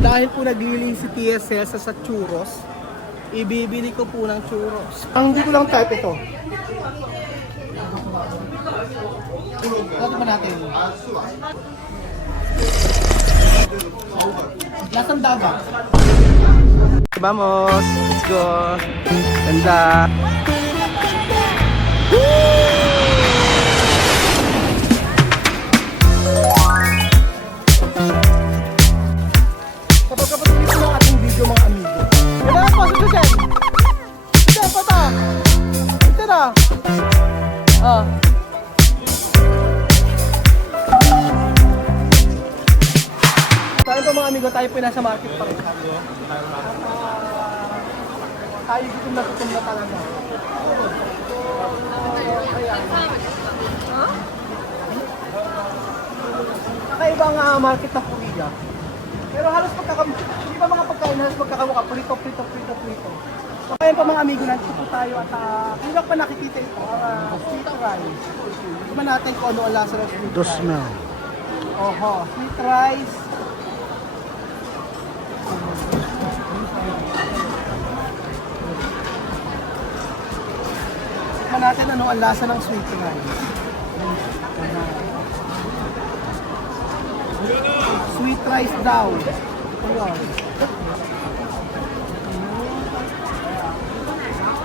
Dahil po naglili si TSL sa churros, ibibili ko po ng churros. Ang hindi ko lang type ito. Ito pa natin. Lasang daga. Vamos! Let's go! Ganda! Kapag dito ng ating video mga amigo. Kailangan po, sususin! Ito po ito! Ito na! Tayo po mga amigo, tayo po nasa market pa rin. Tayo gutom na talaga. Kakaibang market ng Korea. Pero halos hindi pa mga pagkain, halos magkakamukha, prito. So kaya pa mga amigo, nandito po tayo at hindi pa nakikita ito, ang sweet rice. Tignan natin kung ano ang lasa ng sweet rice. Oho, sweet rice. Tignan natin ano ang lasa ng sweet rice. Sweet rice daw. Ayan.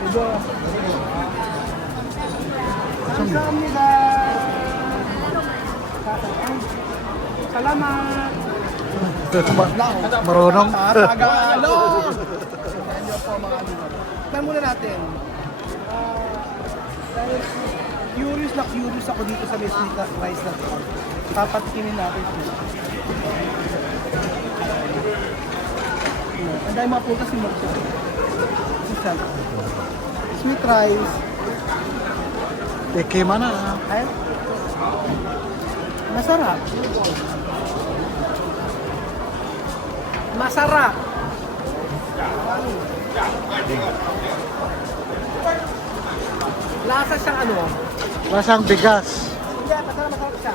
Diba? Kamsahamnida. Salamat. Marunong. Tagalog. Ayan po mga amigo. Tignan muna natin. Dahil curious ako dito sa sweet rice na ito. Papatikimin natin ito. Ang dahil mga putas yung magsa. Sweet rice. Teke mana? Ay? Masarap. Masarap. Lasa siyang ano? Lasang bigas. Hindi, masarap siya.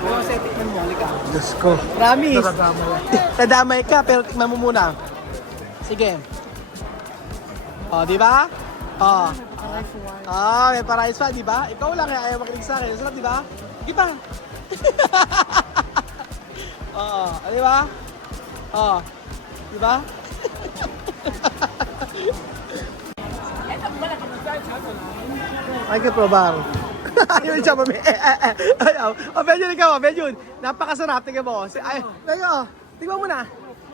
Pero sa tikman mo, halika. Diyos ko. Promise. Tadamay ka, pero tikman mo muna. Sige. O, di ba? O. May para-rice pa, di ba? Ikaw lang ayaw makinig sa akin. Sarap, di ba? Sige pa. Oo, di ba? Oo. Di ba? Ay, ka probar. Ayaw siya, mami. Ayaw. O, Benjun, ikaw, Benjun. Napakasarap. Tingnan mo. Tingnan mo na.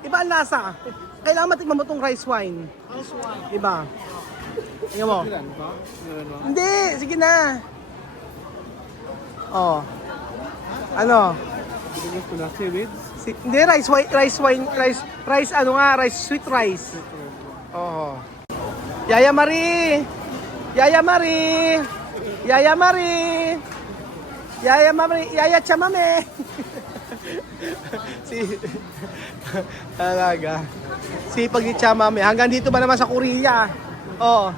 Iba ang lasa. Kailangan matikman mo itong rice wine. Iba. Tingnan mo. Hindi. Sige na. Oh. Ano? Hindi, rice wine, rice, sweet rice. Oh. Yaya Marie! Yaya Marie! Yaya Marie! Yaya Marie! Yaya Chamame! Talaga. Sipag ni Chamame. Hanggang dito ba naman sa Korea? Oo.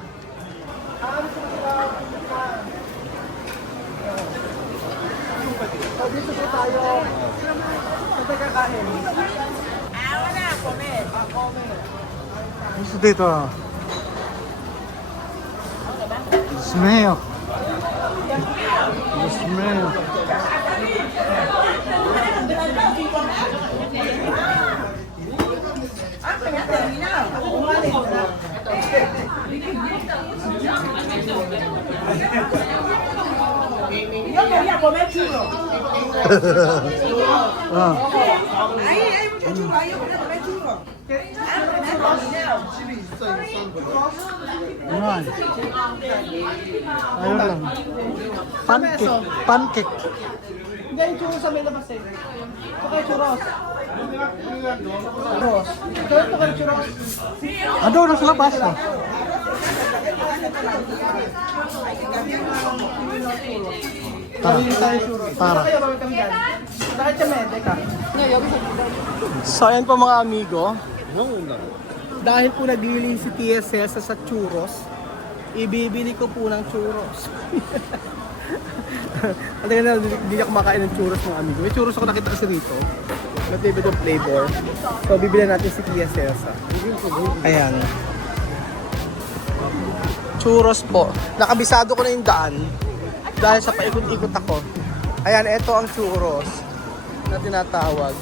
Dito po tayo. Sabay kakain. Wala, comment. Gusto dito. Smell. Smell. Yo quería comer churro. Ahí mucho churro, ahí yo quería comer churro. Ayan. Ayun lang. Pancake. Pancake. Hindi, yung churros sa may labas eh. Saka yung churros. Churros. Ito kayo churros. Ano, nasa labas to? Para. So ayan po mga amigo. Dahil po naglili si TSL sa churros, ibibili ko po ng churros. At na, hindi ako kumakain ng churros mga amigo. May churros ako nakita kasi rito. May favorite yung flavor. So, bibili natin si Tia Celsa. Ayan. Churros po. Nakabisado ko na yung daan. Dahil sa paikot-ikot ako. Ayan, ito ang churros na tinatawag.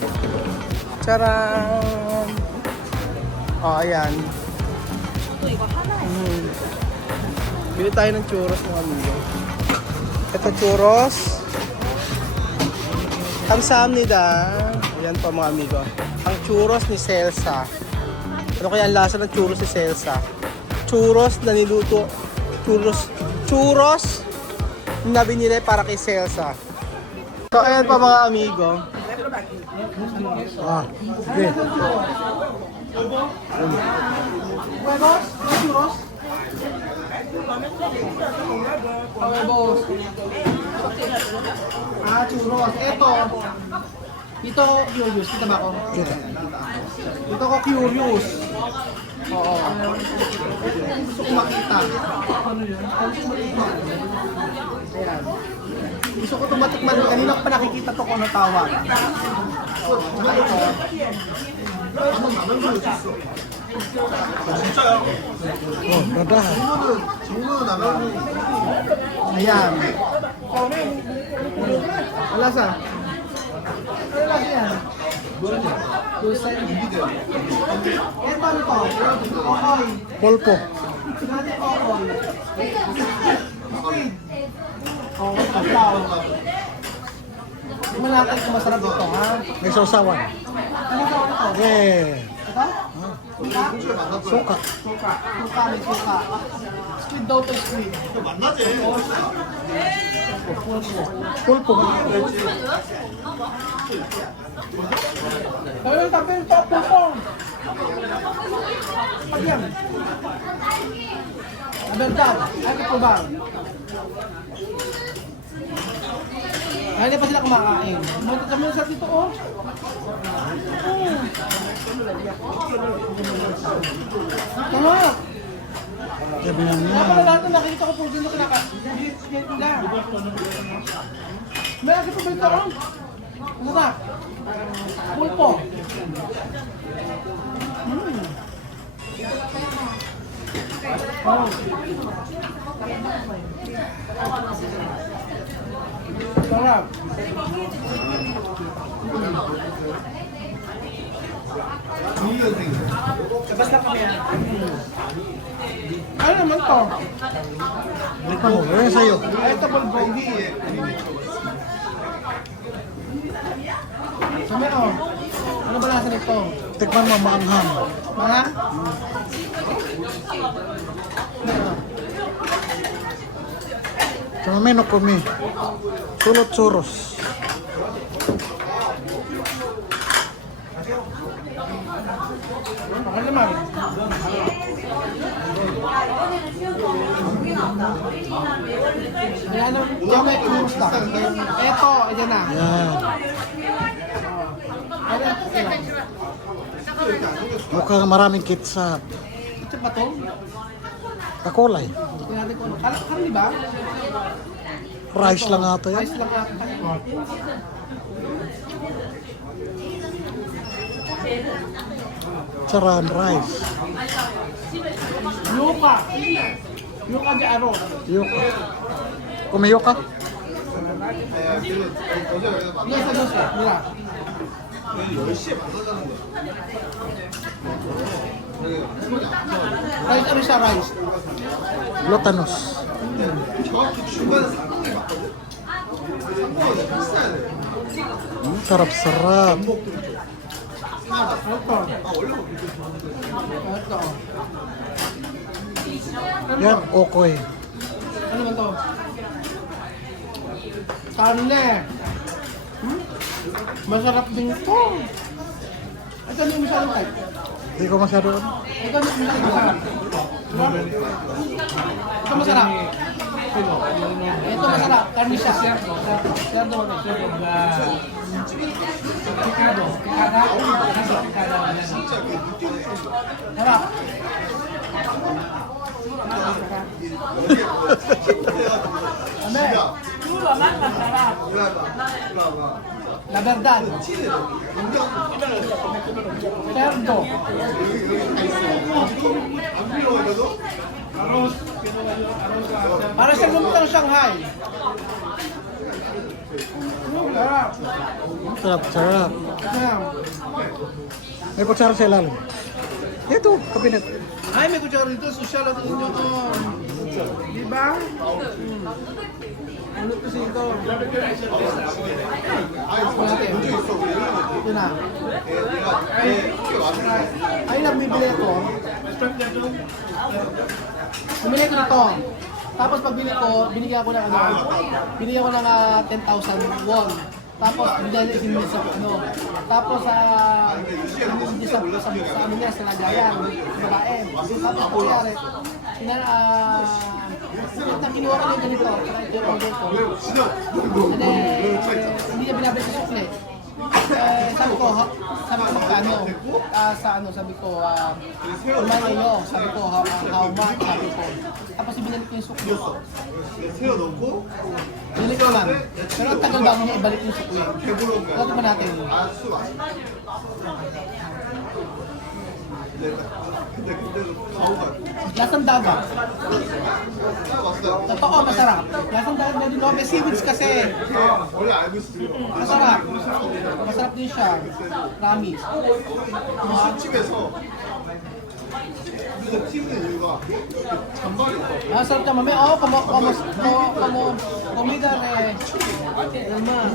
Charan! Oh, ayan. Bili tayo ng churros mga amigo. Ito churros. Kamsahamnida. Ayan po mga amigo. Ang churros ni Celsa. Ano kaya ang lasa ng churros ni Celsa? Churros na niluto. Churros na binili para kay Celsa. So ayan pa mga amigo. Ah, okay. Huevos? Churros? Huevos. Ah, churros. Ito curious. Kita ba ako? Kita. Ito ko curious. Oo. Gusto ko makita. Ayan. Gusto ko tumatikman. Kanina ko pa nakikita to kung ano tawag. Oh, dadah. Ayan. Wala sa? Wala yan. Dulce. Ito ano to? Okoy. Polpo. Sinabi okoy. Squid. Oh, kapaw. Hindi mo natin kung masarap ito, ha? May sausawan. Ano to? Yeah. Ito? Suka. Suka. Suka, may suka. Squid daw to squid. Pulpo. Kaya yung tapin to, pulpong. Pagyan. Aberdad, ano po ba? Ay, hindi pa sila kumakain. Munta kami sa dito, oh. Tama. Sabi na Kaya pala lahat na nakikita ko po dito kinakain. May agi pa ba ito, oh? Ano ba? Pulpo. Oh. Sarap. Basta kami yan. Ano naman to? Ikaw, yun sa'yo. Ay, ito bulgogi. Sabi ko, ano ba lasa nito? Tikman mo, maanghang. Mga? Tumamino kumi. Sulot churros. Bakit naman? Yan ang yung may kumusta. Eto, ayan na. Yan. Ayan, okay lang. Mukhang maraming kitsap. Ito ba to? Kakulay. Tingnan natin kung ano. Karni ba? Rice lang ata yan. Rice lang ata. Charan rice. Yuka. Yuka di aro. Yuka. Kumayo ka? Yes, yes, mira. Rice, ano siya rice? Lotanos. Sarap-sarap. Ito. Ito. Yan, okoy. Ano ba to? Karne. Masarap din to. Ito yung masyadong type. Hindi ko masyado. Ito yung masarap. Ito masarap. Ito masarap. Karne siya. Cerdo. Picado. Sarap. La verdad. Cerdo. Para sa lumpang Shanghai. Sarap, sarap. May kutsara sa ilalim. Ito, kabinet. Ay, may kutsara dito. Social at inyo to. Diba? Ano to si ito? Ito na. Ay, nagbibili ito. Bumili ko na to. Tapos pagbili ko, binigyan ko ng binigyan ko ng 10,000 won. Tapos binigyan ko sa Tapos sa ano niya, sa Nagayan, babae. Tapos kunyari, kinuha ko yung ganito, ito yung order ko. And then, hindi niya binabalik sa sukle. Sabi ko magkano? Sabi ko, umayayo. Sabi ko, how much? Sabi ko. Tapos ibinalik ko yung sukle. Ibalik ko lang. Pero ang tagal bago niya ibalik yung sukle. Ito pa natin. Lasang dagat. Totoo, masarap. Lasang dagat na din. May seaweeds kasi. Masarap. Masarap din siya. Promise. Masarap ka mami. Oo, comida re. Naman.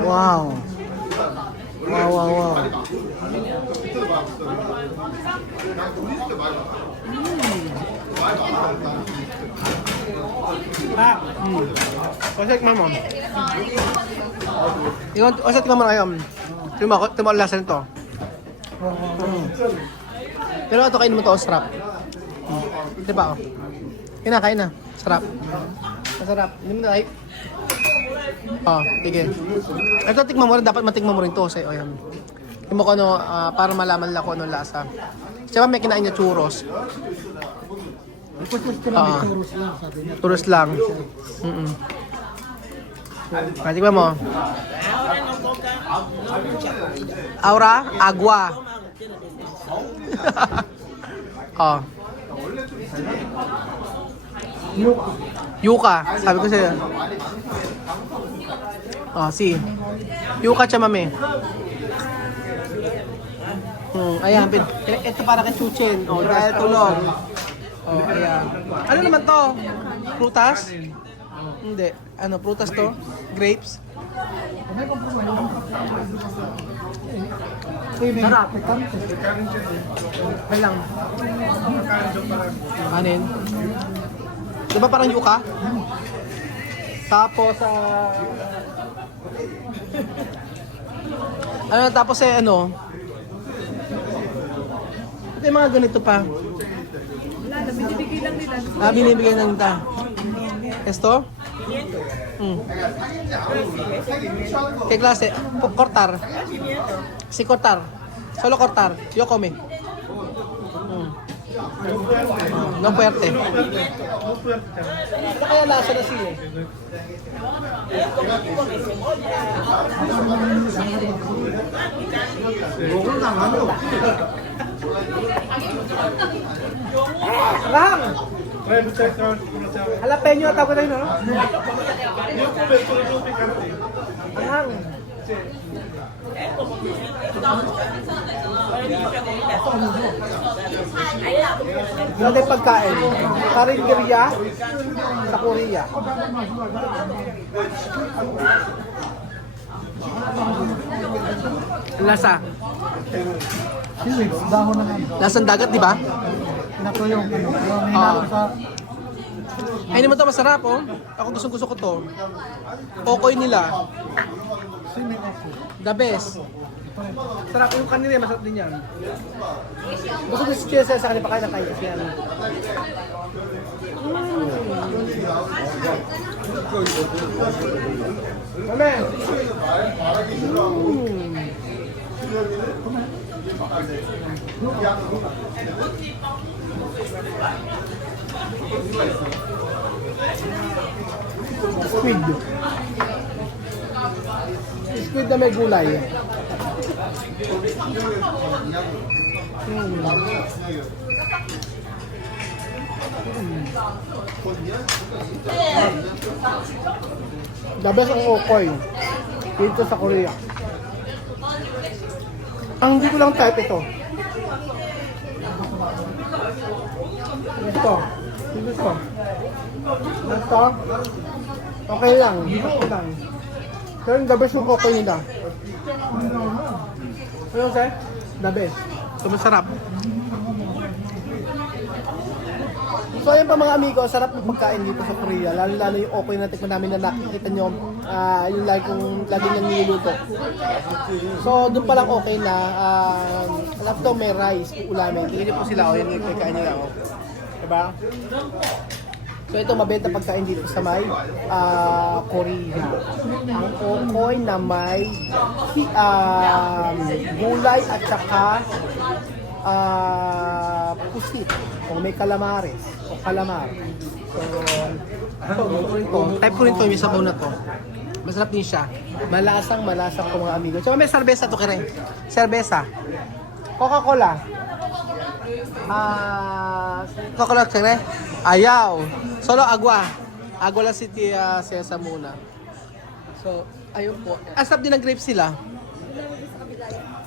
Wow. Wow, wow, wow. Kasi mama. Yung osat mama ayam. Tuma lasa nito. Pero ito kainin mo to, sarap. Diba? Kinakain na. Sarap. Masarap. Hindi mo na ay. Sige. Ito tikman mo rin. Dapat matikman mo rin to. Say, ayan. Tingnan mo ko para malaman lang kung anong lasa. Siya may kinain niya churros. Churros lang, sabi niya. Churros lang. Tingnan mo. Aura? Agua. Yuka. Sabi ko sa'yo. Si. Yuka chamame. Ayan. Ito para kay Chuchen. Dahil tulog. Ayan. Ano naman to? Prutas? Hindi. Prutas to? Grapes? Sarap. May lang. Anin? Diba parang yuka? Tapos, tapos ito yung mga ganito pa. Binibigay lang nila. Binibigay lang nila. Esto? ¿Qué clase? Cortar. Sí, cortar. Solo cortar. Yo come. No fuerte. Ano kaya lasa na siya? Rang! Jalapeno at ako tayo, no? Rang! Ano yung pagkain? Karinderya sa Korea. Lasa. Dahon na lang. Lasang dagat, di ba? Ito yung hinalo sa... Ay naman to masarap, oh. Ako gusto ko to. Okoy nila. The best. Sarap yung kanina, masarap din yan. Gusto ko si sa kanila pakain ng kain yan. Kame! Squid. Squid na may gulay. The best ang okoy dito sa Korea. Ang hindi ko lang type ito. Ito. Ito. Ito. Okay lang. Okay lang. Pero yung the best yung okoy nila. Ano sir? The best. So masarap. So ayun pa mga amigo, sarap ng pagkain dito sa Korea. Lalo yung okoy na tikman namin na nakikita nyo, yung lagi niyang niluluto. So doon pa lang okay na, alam to may rice, ulamin. Tingin po sila, yung pagkain nila. Diba? So ito mabenta pagkain dito sa may Korea. Ang okoy na may gulay at saka pusit o may calamares o calamar. So type ko rin to yung sabaw na to. Masarap din siya. Malasang po mga amigo. Tsaka may serbesa to kire. Serbesa. Coca-Cola. Coca-Cola kire. Ayaw. Solo agua. Agua lang si Tia Cesa muna. So, ayun po. Asap din ng grapes sila.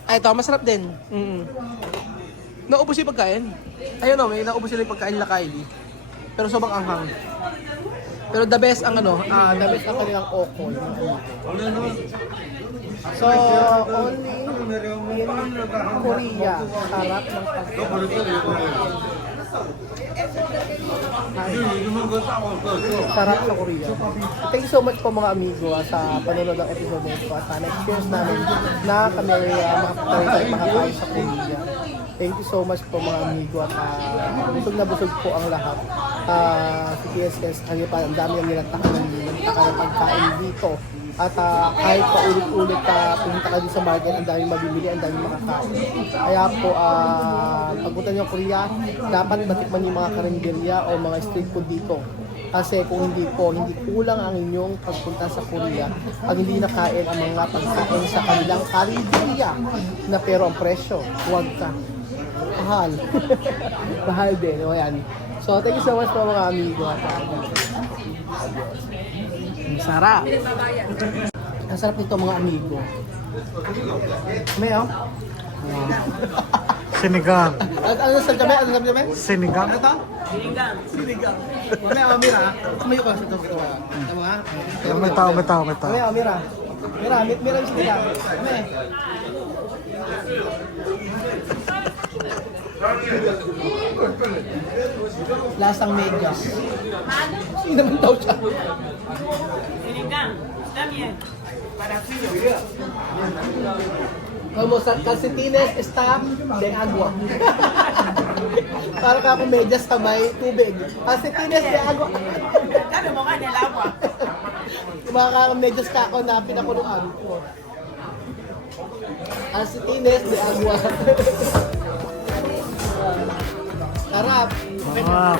Ay, ito, masarap din. Naubos yung pagkain. Ayun o, may naubos sila yung pagkain nila Kylie. Pero sobrang anghang. Pero the best ang the best ang kanilang okoy. So, only in Korea. Sarap ng sarap sa Korea. Thank you so much po mga amigo sa panonood ng episode nito at sana experience namin na kami makakain sa Korea. Thank you so much po mga amigo at busog na busog po ang lahat. Si PSS, kanya pa, ang dami ang nilagtaka ng pagkain dito. At kahit pa ulit-ulit pumunta ka din sa market, ang daming mabibili, ang daming makakain. Kaya po, pagpunta nyo Korea, dapat matikman yung mga karinderya o mga street food dito. Kasi kung hindi po, hindi kulang ang inyong pagpunta sa Korea pag hindi nakain ang mga pagkain sa kanilang karinderya na pero ang presyo, huwag ka. Mahal. Mahal din. O yan. So, thank you so much po mga amigo. Sarap. Ang sarap nito mga amigo. May Sinigang. Ano sa kami? Ano sa kami? Sinigang. Ano to? Sinigang. Sinigang. May mira. Tumayo ka sa ito. Tama ha? May tao. May mira. Mira yung sinigang. May. Lasang medyas. Hindi naman daw siya. Sinigang. También. Para frío. Como sa calcetines está de agua. Para ka akong medyas sa may tubig. Calcetines de agua. Sabi mo nga del agua. Yung mga kakong medyas ka ako na pinakuluan. Calcetines de agua. Sarap. Ah.